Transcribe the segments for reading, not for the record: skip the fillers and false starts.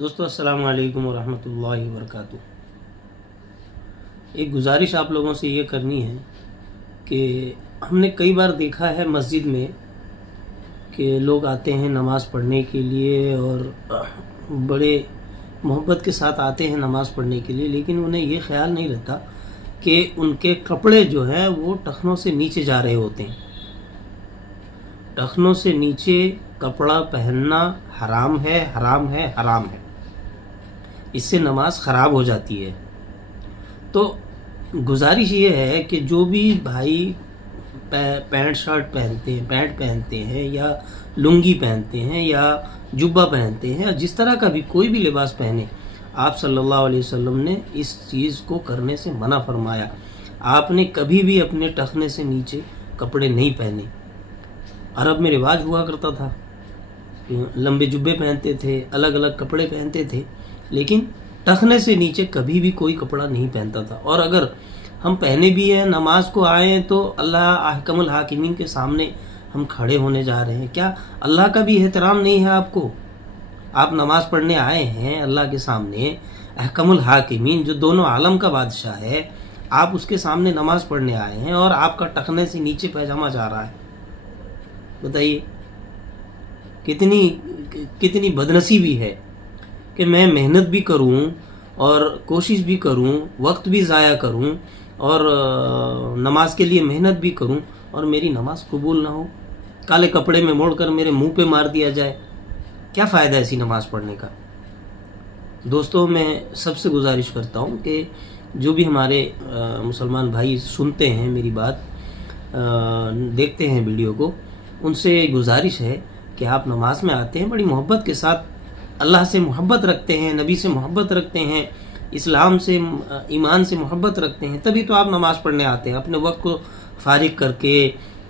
दोस्तों अस्सलाम वालेकुम वरहमतुल्लाहि वबरकातुहू। एक गुजारिश आप लोगों से ये करनी है कि हमने कई बार देखा है मस्जिद में कि लोग आते हैं नमाज़ पढ़ने के लिए और बड़े मोहब्बत के साथ आते हैं नमाज़ पढ़ने के लिए, लेकिन उन्हें ये ख्याल नहीं रहता कि उनके कपड़े जो हैं वो टखनों से नीचे जा रहे होते हैं। टखनों से नीचे कपड़ा पहनना हराम है, हराम है, हराम है। इससे नमाज ख़राब हो जाती है। तो गुजारिश ये है कि जो भी भाई पैंट शर्ट पहनते हैं, पैंट पहनते हैं या लुंगी पहनते हैं या जुब्बा पहनते हैं या जिस तरह का भी कोई भी लिबास पहने, आप सल्लल्लाहु अलैहि वसल्लम ने इस चीज़ को करने से मना फरमाया। आपने कभी भी अपने टखने से नीचे कपड़े नहीं पहने। अरब में रिवाज हुआ करता था, लंबे जुब्बे पहनते थे, अलग अलग कपड़े पहनते थे, लेकिन टखने से नीचे कभी भी कोई कपड़ा नहीं पहनता था। और अगर हम पहने भी हैं, नमाज को आए हैं, तो अल्लाह अहकमुल हाकिमीन के सामने हम खड़े होने जा रहे हैं। क्या अल्लाह का भी एहतराम नहीं है आपको? आप नमाज पढ़ने आए हैं अल्लाह के सामने, अहकमुल हाकिमीन जो दोनों आलम का बादशाह है, आप उसके सामने नमाज पढ़ने आए हैं और आपका टखने से नीचे पैजामा जा रहा है। बताइए कितनी बदनसीबी है कि मैं मेहनत भी करूं और कोशिश भी करूं, वक्त भी ज़ाया करूं और नमाज के लिए मेहनत भी करूं और मेरी नमाज कबूल ना हो। काले कपड़े में मोड़कर मेरे मुंह पे मार दिया जाए। क्या फ़ायदा ऐसी नमाज पढ़ने का? दोस्तों, मैं सबसे गुजारिश करता हूं कि जो भी हमारे मुसलमान भाई सुनते हैं मेरी बात, देखते हैं वीडियो को, उनसे गुजारिश है कि आप नमाज में आते हैं बड़ी मोहब्बत के साथ, अल्लाह से मोहब्बत रखते हैं, नबी से मोहब्बत रखते हैं, इस्लाम से, ईमान से मोहब्बत रखते हैं, तभी तो आप नमाज़ पढ़ने आते हैं। अपने वक्त को फारिग करके,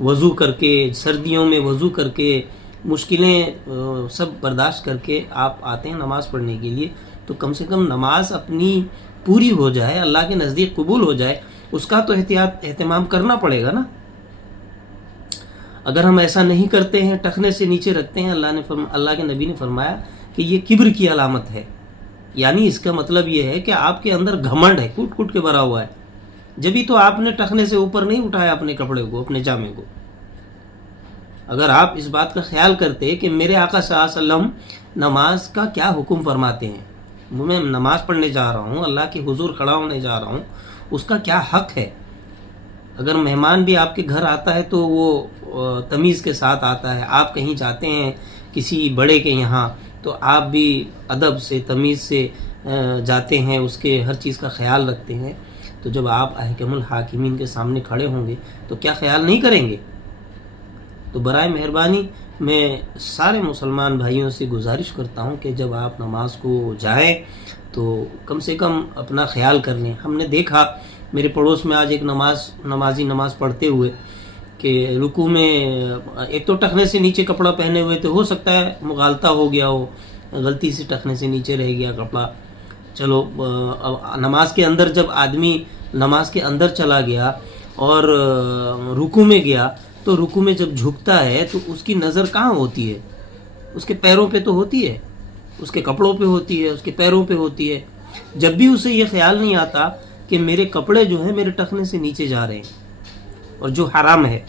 वज़ू करके, सर्दियों में वज़ू करके, मुश्किलें सब बर्दाश्त करके आप आते हैं नमाज़ पढ़ने के लिए। तो कम से कम नमाज अपनी पूरी हो जाए, अल्लाह के नज़दीक कबूल हो जाए, उसका तो एहतमाम करना पड़ेगा ना। अगर हम ऐसा नहीं करते हैं, टखने से नीचे रखते हैं, अल्लाह के नबी ने फरमाया कि ये किब्र की अलामत है। यानी इसका मतलब ये है कि आपके अंदर घमंड है, कूट कूट के भरा हुआ है। जभी तो आपने टखने से ऊपर नहीं उठाया अपने कपड़े को, अपने जामे को। अगर आप इस बात का ख्याल करते कि मेरे आका सल्लल्लाहु अलैहि वसल्लम नमाज का क्या हुक्म फरमाते हैं, मैं नमाज पढ़ने जा रहा हूँ, अल्लाह के हुजूर खड़ा होने जा रहा हूँ, उसका क्या हक है। अगर मेहमान भी आपके घर आता है तो वो तमीज़ के साथ आता है। आप कहीं जाते हैं किसी बड़े के यहाँ, तो आप भी अदब से, तमीज़ से जाते हैं, उसके हर चीज़ का ख्याल रखते हैं। तो जब आप अहकमुल हाकिमीन के सामने खड़े होंगे तो क्या ख्याल नहीं करेंगे? तो बराए मेहरबानी मैं सारे मुसलमान भाइयों से गुजारिश करता हूँ कि जब आप नमाज को जाएं तो कम से कम अपना ख्याल कर लें। हमने देखा मेरे पड़ोस में आज एक नमाजी नमाज पढ़ते हुए कि रुकू में एक तो टखने से नीचे कपड़ा पहने हुए थे, हो सकता है मुगालता हो गया हो, गलती से टखने से नीचे रह गया कपड़ा। चलो, नमाज के अंदर जब आदमी नमाज के अंदर चला गया और रुकू में गया, तो रुकू में जब झुकता है तो उसकी नज़र कहाँ होती है? उसके पैरों पे तो होती है, उसके कपड़ों पे होती है, उसके पैरों पे होती है। जब भी उसे ये ख्याल नहीं आता कि मेरे कपड़े जो हैं मेरे टखने से नीचे जा रहे हैं, और जो हराम है,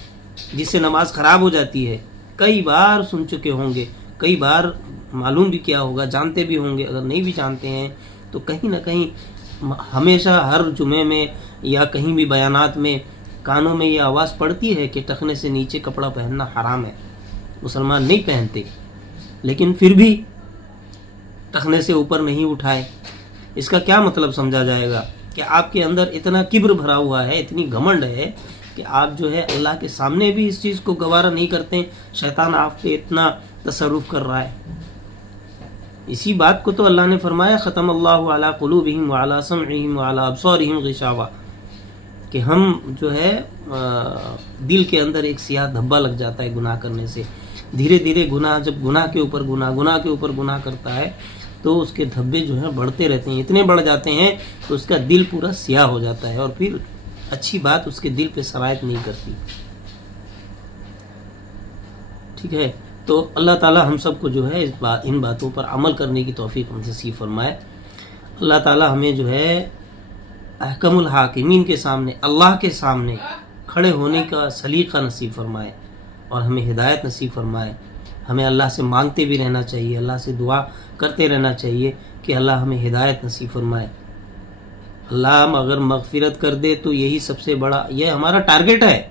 जिससे नमाज ख़राब हो जाती है, कई बार सुन चुके होंगे, कई बार मालूम भी किया होगा, जानते भी होंगे। अगर नहीं भी जानते हैं तो कहीं ना कहीं हमेशा हर जुमे में या कहीं भी बयानात में कानों में ये आवाज़ पड़ती है कि टखने से नीचे कपड़ा पहनना हराम है। मुसलमान नहीं पहनते, लेकिन फिर भी टखने से ऊपर नहीं उठाए। इसका क्या मतलब समझा जाएगा कि आपके अंदर इतना किब्र भरा हुआ है, इतनी घमंड है कि आप जो है अल्लाह के सामने भी इस चीज़ को गवारा नहीं करते। शैतान आप पे इतना तसर्रुफ कर रहा है। इसी बात को तो अल्लाह ने फरमाया, ख़तमल्लाहु अला क़ुलूबिहिम व अला समइहिम व अला अब्सारिहिम ग़िशावा, कि हम जो है दिल के अंदर एक सियाह धब्बा लग जाता है गुनाह करने से। धीरे धीरे गुनाह, जब गुनाह के ऊपर गुनाह, गुनाह के ऊपर गुनाह करता है, तो उसके धब्बे जो हैं बढ़ते रहते हैं, इतने बढ़ जाते हैं तो उसका दिल पूरा सियाह हो जाता है और फिर अच्छी बात उसके दिल पे सरायत नहीं करती। ठीक है, تو اللہ تعالی ہم سب کو جو ہے ان باتوں پر عمل کرنے کی توفیق نصیب فرمائے. اللہ تعالی ہمیں جو ہے احکم الحاکمین کے سامنے، اللہ کے سامنے کھڑے ہونے کا سلیقہ نصیب فرمائے اور ہمیں ہدایت نصیب فرمائے. ہمیں اللہ سے مانگتے بھی رہنا چاہیے، اللہ سے دعا کرتے رہنا چاہیے کہ اللہ ہمیں ہدایت نصیب فرمائے. اللہ اگر مغفرت کر دے تو یہی سب سے بڑا، یہ ہمارا ٹارگٹ ہے،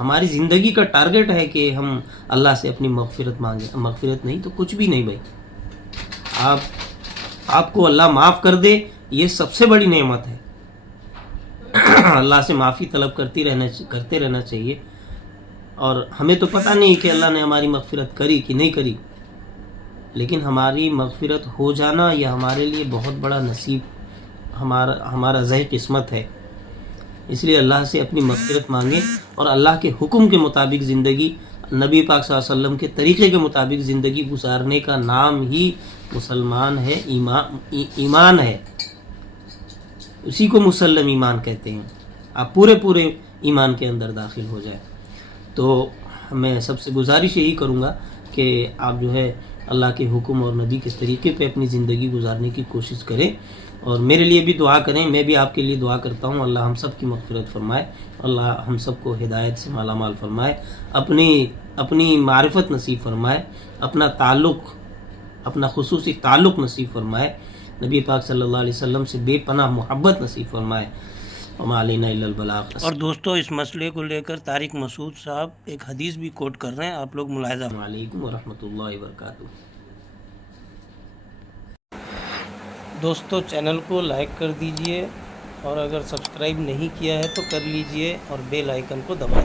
ہماری زندگی کا ٹارگٹ ہے کہ ہم اللہ سے اپنی مغفرت مانگیں. مغفرت نہیں تو کچھ بھی نہیں بھائی. آپ کو اللہ معاف کر دے یہ سب سے بڑی نعمت ہے. اللہ سے معافی طلب کرتے رہنا چاہیے. اور ہمیں تو پتہ نہیں کہ اللہ نے ہماری مغفرت کری کہ نہیں کری، لیکن ہماری مغفرت ہو جانا یہ ہمارے لیے بہت بڑا نصیب، ہمارا ذہ قسمت ہے. اس لیے اللہ سے اپنی مغفرت مانگیں اور اللہ کے حکم کے مطابق زندگی، نبی پاک صلی اللہ علیہ وسلم کے طریقے کے مطابق زندگی گزارنے کا نام ہی مسلمان ہے، ایمان ہے. اسی کو مسلم ایمان کہتے ہیں. آپ پورے ایمان کے اندر داخل ہو جائیں. تو میں سب سے گزارش یہی کروں گا کہ آپ جو ہے اللہ کے حکم اور نبی کے طریقے پہ اپنی زندگی گزارنے کی کوشش کریں اور میرے لیے بھی دعا کریں. میں بھی آپ کے لیے دعا کرتا ہوں. اللہ ہم سب کی مغفرت فرمائے، اللہ ہم سب کو ہدایت سے مالا مال فرمائے، اپنی معرفت نصیب فرمائے، اپنا خصوصی تعلق نصیب فرمائے، نبی پاک صلی اللہ علیہ وسلم سے بے پناہ محبت نصیب فرمائے. وما علینا الا البلاغ. اور دوستو اس مسئلے کو لے کر طارق مسعود صاحب ایک حدیث بھی کوٹ کر رہے ہیں، آپ لوگ ملاحظہ. علیکم ورحمۃ اللہ وبرکاتہ. دوستو چینل کو لائک کر دیجئے اور اگر سبسکرائب نہیں کیا ہے تو کر لیجئے اور بیل آئیکن کو دبا